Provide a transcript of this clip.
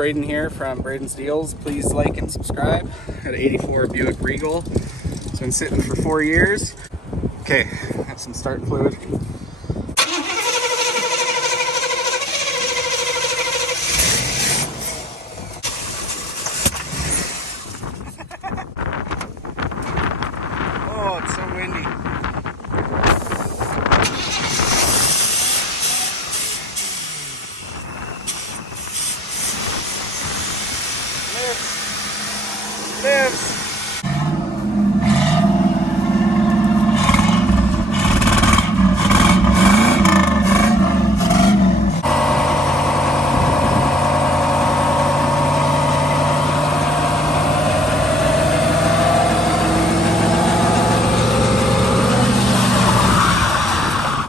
Braden here from Braden's Deals. Please like and subscribe. Got an 84 Buick Regal. It's been sitting for 4 years. Okay, got some start fluid.